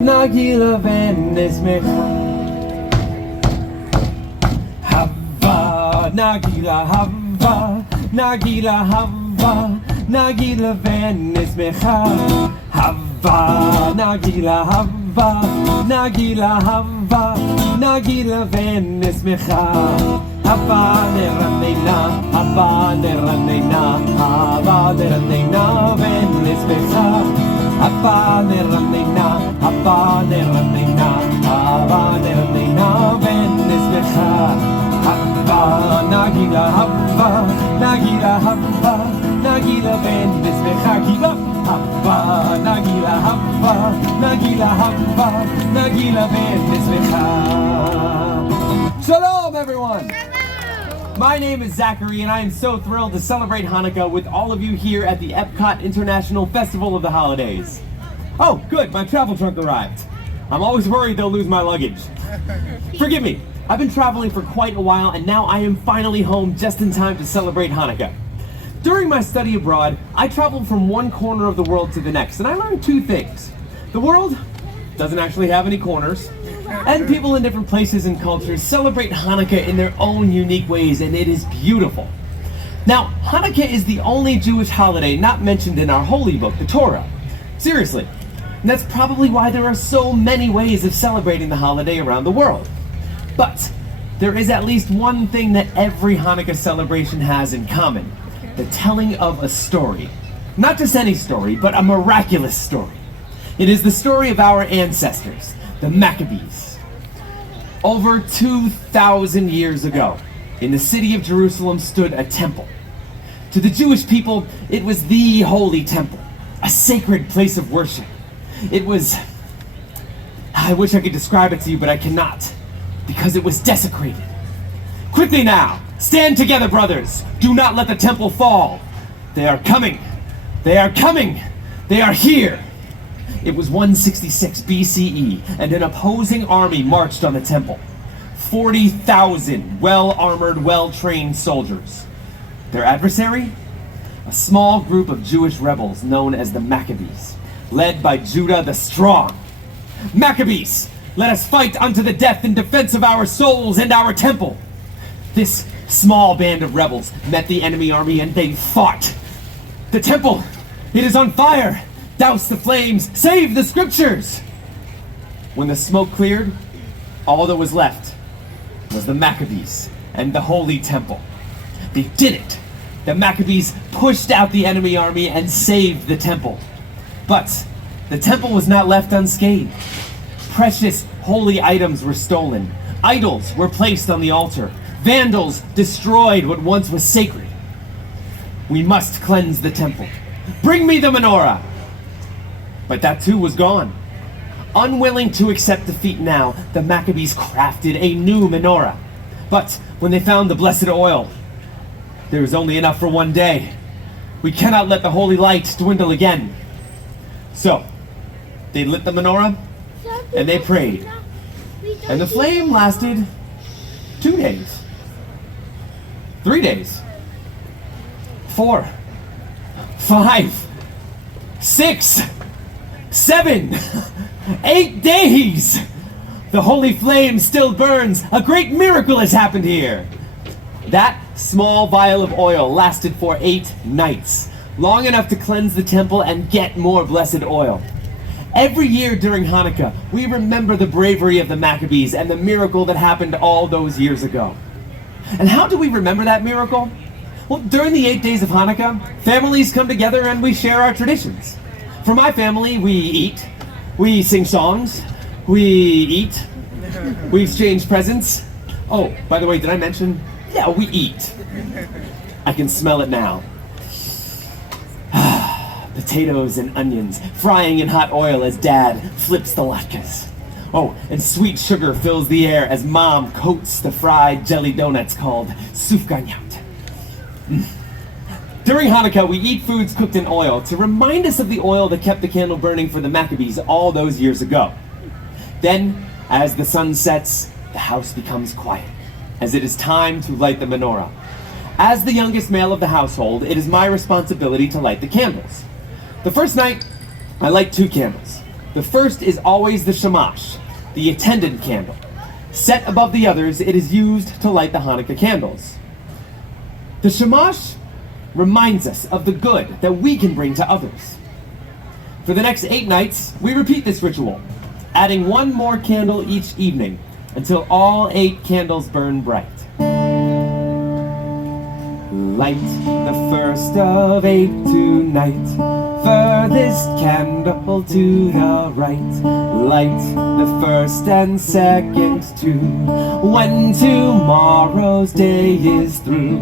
Nagila venismecha Hava Nagila Hava Nagila Hava Nagila venismecha Hava Nagila Hava Nagila Hava Nagila venismecha Hava neranena Hava neranena Hava neranena venismecha Hava neranena Hava neranena Hava neranena venismecha Hava Nagila Hava Nagila Hava Nagila venismecha Gila Hava Nagila Hava Nagila Hava Nagila venismecha. Shalom everyone! My name is Zachary and I am so thrilled to celebrate Hanukkah with all of you here at the Epcot International Festival of the Holidays. Oh, good, my travel trunk arrived. I'm always worried they'll lose my luggage. Forgive me, I've been traveling for quite a while and now I am finally home just in time to celebrate Hanukkah. During my study abroad, I traveled from one corner of the world to the next and I learned two things. The world doesn't actually have any corners, and people in different places and cultures celebrate Hanukkah in their own unique ways, and it is beautiful. Now, Hanukkah is the only Jewish holiday not mentioned in our holy book, the Torah. Seriously. And that's probably why there are so many ways of celebrating the holiday around the world. But there is at least one thing that every Hanukkah celebration has in common: the telling of a story. Not just any story, but a miraculous story. It is the story of our ancestors, the Maccabees. Over 2,000 years ago, in the city of Jerusalem stood a temple. To the Jewish people, it was the holy temple, a sacred place of worship. It was... I wish I could describe it to you, but I cannot, because it was desecrated. Quickly now, stand together, brothers. Do not let the temple fall. They are coming. They are coming. They are here. It was 166 BCE, and an opposing army marched on the temple. 40,000 well-armored, well-trained soldiers. Their adversary? A small group of Jewish rebels known as the Maccabees, led by Judah the Strong. Maccabees, let us fight unto the death in defense of our souls and our temple. This small band of rebels met the enemy army and they fought. The temple, it is on fire! Douse the flames! Save the scriptures! When the smoke cleared, all that was left was the Maccabees and the Holy Temple. They did it! The Maccabees pushed out the enemy army and saved the temple. But the temple was not left unscathed. Precious holy items were stolen. Idols were placed on the altar. Vandals destroyed what once was sacred. We must cleanse the temple. Bring me the menorah! But that too was gone. Unwilling to accept defeat now, the Maccabees crafted a new menorah. But when they found the blessed oil, there was only enough for one day. We cannot let the holy light dwindle again. So, they lit the menorah, and they prayed. And the flame lasted 2 days. 3 days. 4. 5. 6. 7, 8 days! The holy flame still burns. A great miracle has happened here. That small vial of oil lasted for 8 nights, long enough to cleanse the temple and get more blessed oil. Every year during Hanukkah, we remember the bravery of the Maccabees and the miracle that happened all those years ago. And how do we remember that miracle? Well, during the 8 days of Hanukkah, families come together and we share our traditions. For my family, we eat, we sing songs, we eat, we exchange presents. Oh, by the way, did I mention? Yeah, we eat. I can smell it now. Potatoes and onions frying in hot oil as Dad flips the latkes. Oh, and sweet sugar fills the air as Mom coats the fried jelly donuts called sufganiyat. During Hanukkah, we eat foods cooked in oil to remind us of the oil that kept the candle burning for the Maccabees all those years ago. Then, as the sun sets, the house becomes quiet, as it is time to light the menorah. As the youngest male of the household, it is my responsibility to light the candles. The first night, I light 2 candles. The first is always the shamash, the attendant candle. Set above the others, it is used to light the Hanukkah candles. The shamash reminds us of the good that we can bring to others. For the next 8 nights, we repeat this ritual, adding 1 more candle each evening until all 8 candles burn bright. Light the first of 8 tonight, furthest candle to the right. Light the first and second too, when tomorrow's day is through.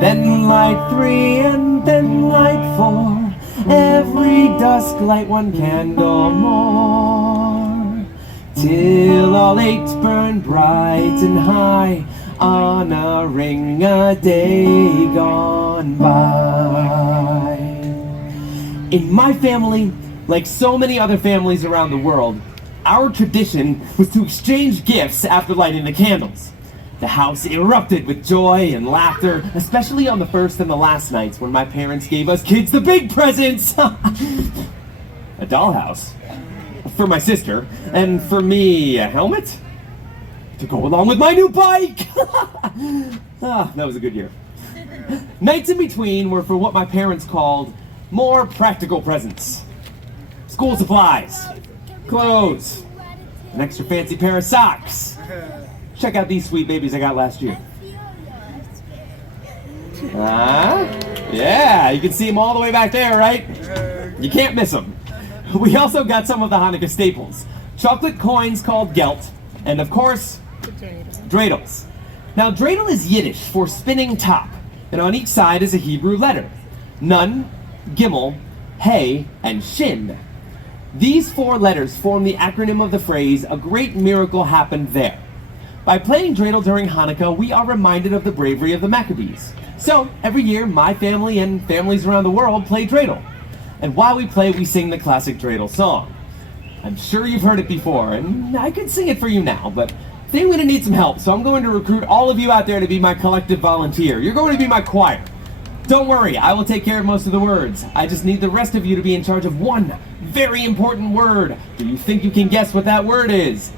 Then light 3 and then light 4, every dusk light 1 candle more, till all 8 burn bright and high, honoring a day gone by. In my family, like so many other families around the world, our tradition was to exchange gifts after lighting the candles. The house erupted with joy and laughter, especially on the first and the last nights when my parents gave us kids the big presents. A dollhouse for my sister, and for me, a helmet to go along with my new bike. That was a good year. Nights in between were for what my parents called more practical presents. School supplies, clothes, an extra fancy pair of socks. Check out these sweet babies I got last year. Yeah, you can see them all the way back there, right? You can't miss them. We also got some of the Hanukkah staples. Chocolate coins called gelt, and of course, dreidels. Now, dreidel is Yiddish for spinning top, and on each side is a Hebrew letter. Nun, Gimel, Hey, and Shin. These 4 letters form the acronym of the phrase, a great miracle happened there. By playing dreidel during Hanukkah, we are reminded of the bravery of the Maccabees. So, every year, my family and families around the world play dreidel. And while we play, we sing the classic dreidel song. I'm sure you've heard it before, and I could sing it for you now, but I think I'm going to need some help, so I'm going to recruit all of you out there to be my collective volunteer. You're going to be my choir. Don't worry, I will take care of most of the words. I just need the rest of you to be in charge of one very important word. Do you think you can guess what that word is?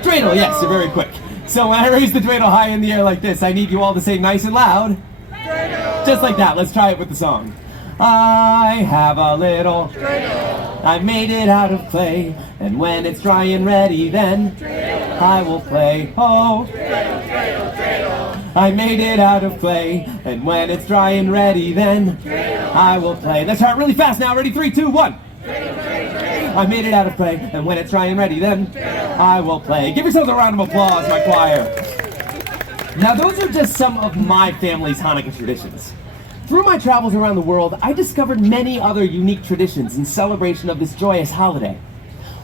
Dreidel, yes, you're very quick. So when I raise the dreidel high in the air like this, I need you all to say nice and loud. Dreidel. Just like that. Let's try it with the song. I have a little dreidel. I made it out of clay, and when it's dry and ready, then dreidel. I will play. Oh, dreidel, dreidel, dreidel. I made it out of clay, and when it's dry and ready, then dreidel. I will play. Let's try it really fast now. Ready? 3, 2, 1. Dreidel, dreidel, dreidel. I made it out of clay, and when it's dry and ready, then I will play. Give yourselves a round of applause, my choir. Now, those are just some of my family's Hanukkah traditions. Through my travels around the world, I discovered many other unique traditions in celebration of this joyous holiday.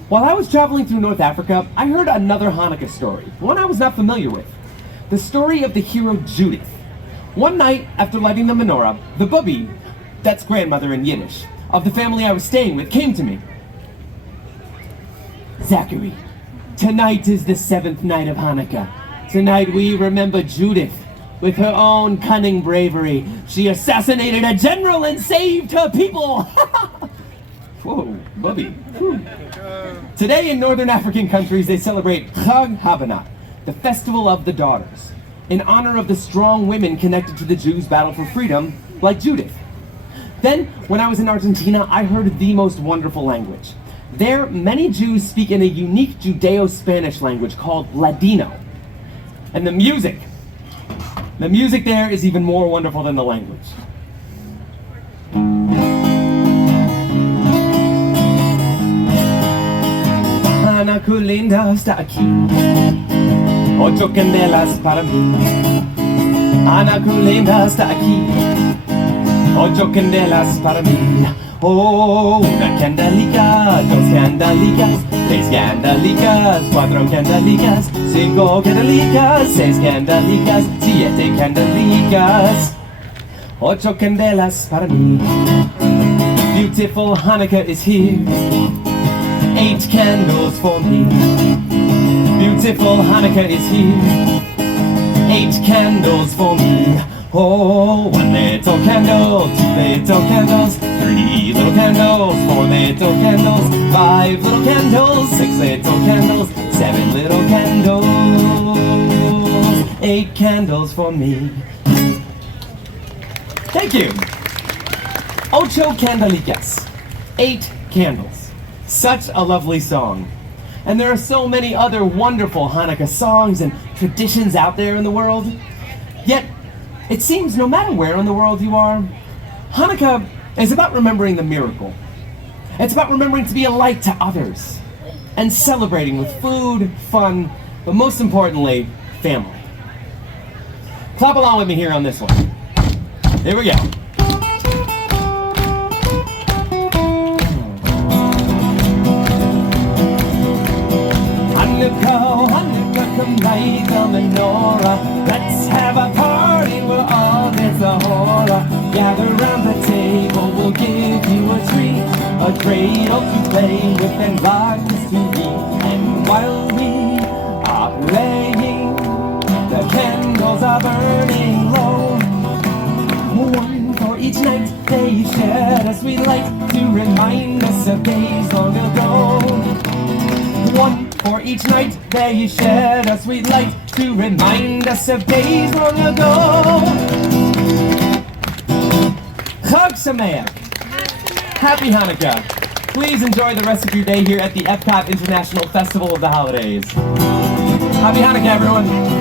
While I was traveling through North Africa, I heard another Hanukkah story, one I was not familiar with. The story of the hero Judith. One night, after lighting the menorah, the bubi, that's grandmother in Yiddish, of the family I was staying with came to me. Zachary, tonight is the 7th night of Hanukkah. Tonight we remember Judith. With her own cunning bravery, she assassinated a general and saved her people. Whoa, bubi. Today in northern African countries, they celebrate Chag Habanah, the festival of the daughters, in honor of the strong women connected to the Jews' battle for freedom, like Judith. Then, when I was in Argentina, I heard the most wonderful language. There, many Jews speak in a unique Judeo-Spanish language called Ladino. And the music there is even more wonderful than the language. Hanukkah linda está aquí, 8 candelas para mí. Hanukkah linda está aquí, 8 candelas para mí. Oh, una candelica, 2 candelicas, 3 candelicas, 4 candelicas, 5 candelicas, 6 candelicas, 7 candelicas, 8 candelas para mí. Beautiful Hanukkah is here, 8 candles for me. Beautiful Hanukkah is here, 8 candles for me. Oh, one little candle, two little candles, three little candles, four little candles, five little candles, six little candles, seven little candles, 8 candles for me. Thank you. Ocho candelicas. 8 candles. Such a lovely song. And there are so many other wonderful Hanukkah songs and traditions out there in the world. Yet, it seems no matter where in the world you are, Hanukkah is about remembering the miracle. It's about remembering to be a light to others and celebrating with food, fun, but most importantly, family. Clap along with me here on this one. Here we go. Hannukah, Hannukah, come light the menorah. Let's have a party where all is a horror. Gather round the table, we'll give you a treat, a cradle to play with and darkness to eat. And while we are playing, the candles are burning low. One for each night they shed a sweet light to remind us of days long ago. One for each night they shed a sweet light to remind us of days long ago. Chag Sameach! Happy Hanukkah! Please enjoy the rest of your day here at the Epcot International Festival of the Holidays. Happy Hanukkah, everyone!